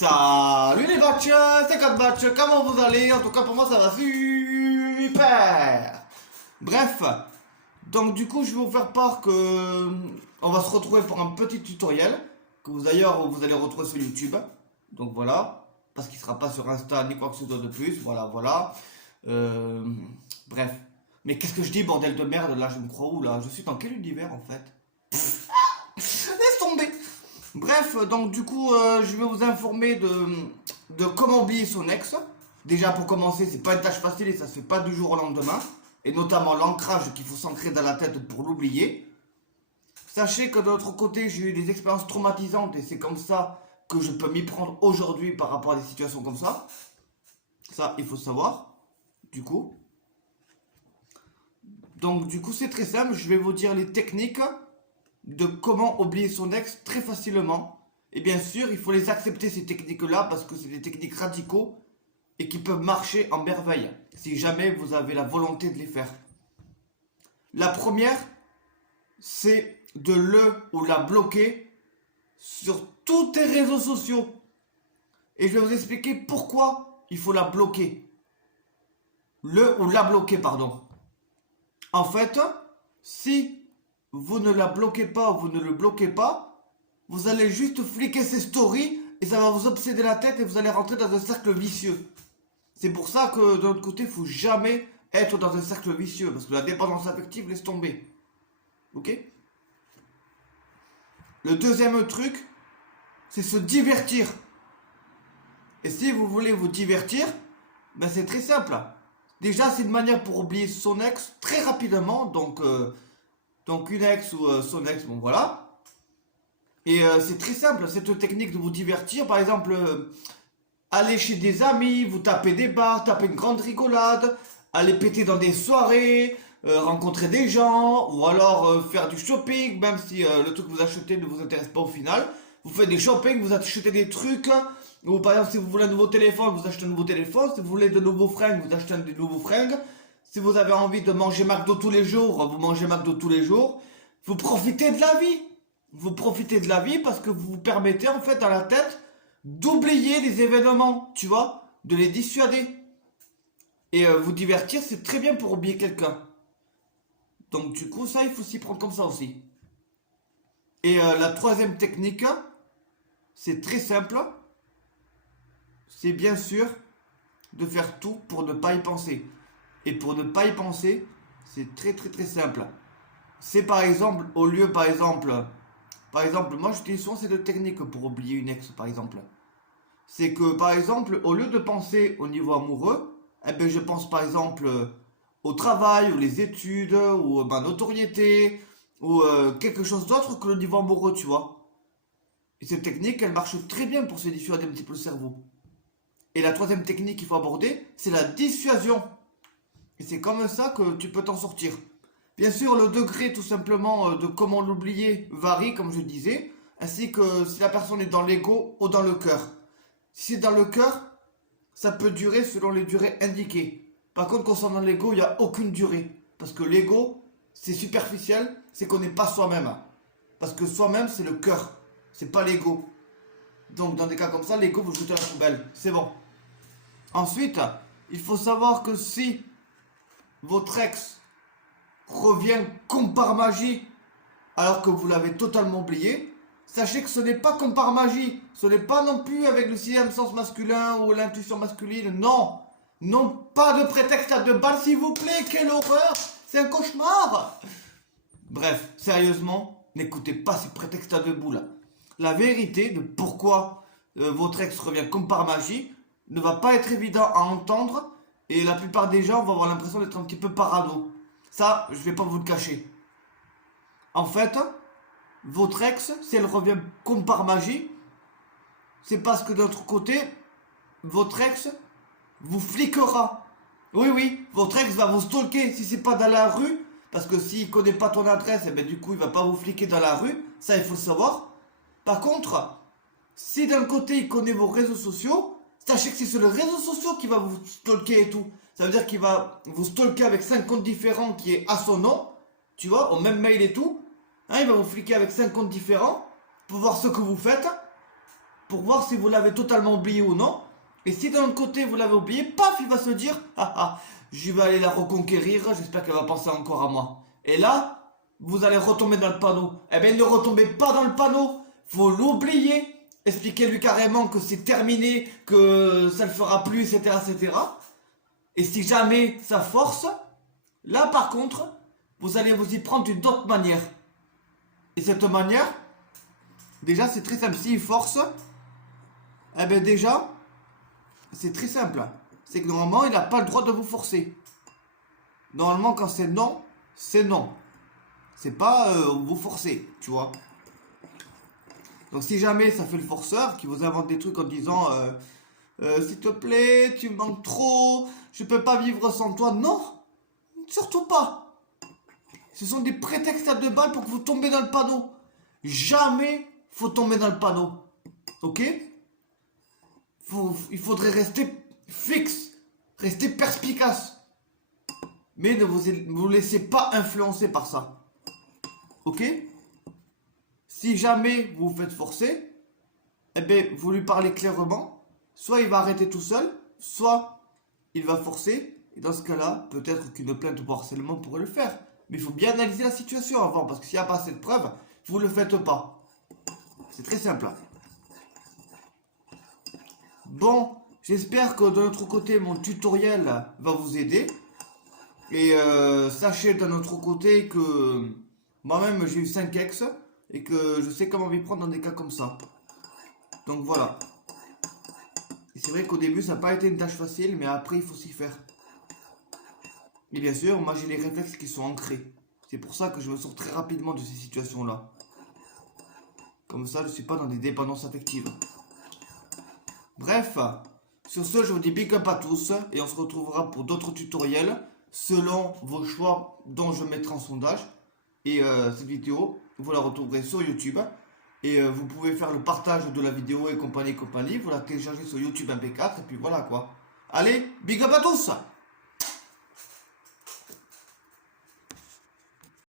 Salut les batchs, c'est 4 batchs, comment vous allez? En tout cas pour moi ça va super. Bref, donc du coup je vais vous faire part que on va se retrouver pour un petit tutoriel que vous d'ailleurs vous allez retrouver sur YouTube. Donc voilà, parce qu'il sera pas sur Insta ni quoi que ce soit de plus, voilà. Euh, Bref, mais qu'est-ce que je dis bordel de merde là, je me crois où là? Je suis dans quel univers en fait? Laisse tomber. Bref, donc du coup, je vais vous informer de comment oublier son ex. Déjà pour commencer, c'est pas une tâche facile et ça se fait pas du jour au lendemain. Et notamment l'ancrage qu'il faut s'ancrer dans la tête pour l'oublier. Sachez que de l'autre côté, j'ai eu des expériences traumatisantes et c'est comme ça que je peux m'y prendre aujourd'hui par rapport à des situations comme ça. Ça, il faut savoir. Du coup. Donc du coup, c'est très simple. Je vais vous dire les techniques de comment oublier son ex très facilement. Et bien sûr, il faut les accepter ces techniques-là parce que c'est des techniques radicaux et qui peuvent marcher en merveille si jamais vous avez la volonté de les faire. La première, c'est de le ou la bloquer sur tous tes réseaux sociaux. Et je vais vous expliquer pourquoi il faut la bloquer. Le ou la bloquer, pardon. En fait, si vous ne la bloquez pas ou vous ne le bloquez pas, vous allez juste fliquer ses stories et ça va vous obséder la tête et vous allez rentrer dans un cercle vicieux. C'est pour ça que de l'autre côté, il ne faut jamais être dans un cercle vicieux parce que la dépendance affective laisse tomber. Ok? Le deuxième truc, c'est se divertir. Et si vous voulez vous divertir, ben c'est très simple. Déjà, c'est une manière pour oublier son ex très rapidement. Donc une ex ou son ex, bon voilà. Et c'est très simple, cette technique de vous divertir. Par exemple, aller chez des amis, vous tapez des bars, taper une grande rigolade, aller péter dans des soirées, rencontrer des gens, ou alors faire du shopping, même si le truc que vous achetez ne vous intéresse pas au final. Vous faites des shopping, vous achetez des trucs. Ou par exemple, si vous voulez un nouveau téléphone, vous achetez un nouveau téléphone. Si vous voulez de nouveaux fringues, vous achetez de nouveaux fringues. Si vous avez envie de manger McDo tous les jours, vous mangez McDo tous les jours. Vous profitez de la vie. Vous profitez de la vie parce que vous vous permettez en fait à la tête d'oublier les événements, tu vois, de les dissuader. Et vous divertir, c'est très bien pour oublier quelqu'un. Donc du coup, ça, il faut s'y prendre comme ça aussi. Et la troisième technique, c'est très simple. C'est bien sûr de faire tout pour ne pas y penser. Et pour ne pas y penser, c'est très simple. C'est par exemple, au lieu par exemple, moi j'utilise souvent ces deux techniques pour oublier une ex par exemple. C'est que par exemple, au lieu de penser au niveau amoureux, eh ben, je pense par exemple au travail, ou les études, ou ma notoriété, ou quelque chose d'autre que le niveau amoureux, tu vois. Et cette technique, elle marche très bien pour se dissuader un petit peu le cerveau. Et la troisième technique qu'il faut aborder, c'est la dissuasion. Et c'est comme ça que tu peux t'en sortir. Bien sûr, le degré tout simplement de comment l'oublier varie, comme je disais, ainsi que si la personne est dans l'ego ou dans le cœur. Si c'est dans le cœur, ça peut durer selon les durées indiquées. Par contre, concernant l'ego, il n'y a aucune durée. Parce que l'ego, c'est superficiel, c'est qu'on n'est pas soi-même. Parce que soi-même, c'est le cœur, c'est pas l'ego. Donc dans des cas comme ça, l'ego, vous le jetez à la poubelle, c'est bon. Ensuite, il faut savoir que si votre ex revient comme par magie alors que vous l'avez totalement oublié, sachez que ce n'est pas comme par magie. Ce n'est pas non plus avec le sixième sens masculin ou l'intuition masculine. Non. Non, pas de prétexte à 2 balles, s'il vous plaît. Quelle horreur. C'est un cauchemar. Bref, sérieusement, n'écoutez pas ces prétextes à 2 boules. La vérité de pourquoi votre ex revient comme par magie ne va pas être évident à entendre. Et la plupart des gens vont avoir l'impression d'être un petit peu parano. Ça, je vais pas vous le cacher. En fait, votre ex, si elle revient comme par magie, c'est parce que de l'autre côté, votre ex vous fliquera. Oui, votre ex va vous stalker si c'est pas dans la rue, parce que s'il connaît pas ton adresse, et ben du coup il va pas vous fliquer dans la rue, ça il faut le savoir. Par contre, si d'un côté il connaît vos réseaux sociaux, sachez que c'est sur les réseaux sociaux qu'il va vous stalker et tout. Ça veut dire qu'il va vous stalker avec 5 comptes différents qui est à son nom, tu vois, au même mail et tout. Hein, il va vous fliquer avec 5 comptes différents pour voir ce que vous faites. pour voir si vous l'avez totalement oublié ou non. Et si d'un autre côté vous l'avez oublié, paf, il va se dire, ah ah, je vais aller la reconquérir, j'espère qu'elle va penser encore à moi. Et là, vous allez retomber dans le panneau. Eh bien, ne retombez pas dans le panneau, faut l'oublier. Expliquez-lui carrément que c'est terminé, que ça ne le fera plus, etc., etc. Et si jamais ça force, là par contre, vous allez vous y prendre d'une autre manière. Et cette manière, déjà c'est très simple. S'il force, eh bien déjà, c'est très simple. C'est que normalement, il n'a pas le droit de vous forcer. Normalement, quand c'est non, c'est non. C'est pas vous forcer, tu vois. Donc si jamais ça fait le forceur, qui vous invente des trucs en disant s'il te plaît, tu me manques trop, je peux pas vivre sans toi. Non, surtout pas. Ce sont des prétextes à 2 balles pour que vous tombez dans le panneau. Jamais faut tomber dans le panneau. Ok? Il faudrait rester fixe, rester perspicace. Mais ne vous laissez pas influencer par ça. Ok? Si jamais vous vous faites forcer, eh bien, vous lui parlez clairement. Soit il va arrêter tout seul, soit il va forcer. Et dans ce cas-là, peut-être qu'une plainte pour harcèlement pourrait le faire. Mais il faut bien analyser la situation avant, parce que s'il n'y a pas assez de preuves, vous ne le faites pas. C'est très simple. Bon, j'espère que de notre côté, mon tutoriel va vous aider. Et sachez d'un autre côté que moi-même, j'ai eu 5 ex. Et que je sais comment m'y prendre dans des cas comme ça. Donc voilà. Et c'est vrai qu'au début, ça n'a pas été une tâche facile, mais après, il faut s'y faire. Et bien sûr, moi, j'ai les réflexes qui sont ancrés. C'est pour ça que je me sors très rapidement de ces situations-là. Comme ça, je ne suis pas dans des dépendances affectives. Bref, sur ce, je vous dis big up à tous. Et on se retrouvera pour d'autres tutoriels selon vos choix dont je mettrai en sondage. Et cette vidéo, vous la retrouverez sur YouTube. Et vous pouvez faire le partage de la vidéo et compagnie. Vous la téléchargez sur YouTube MP4. Et puis voilà quoi. Allez, big up à tous!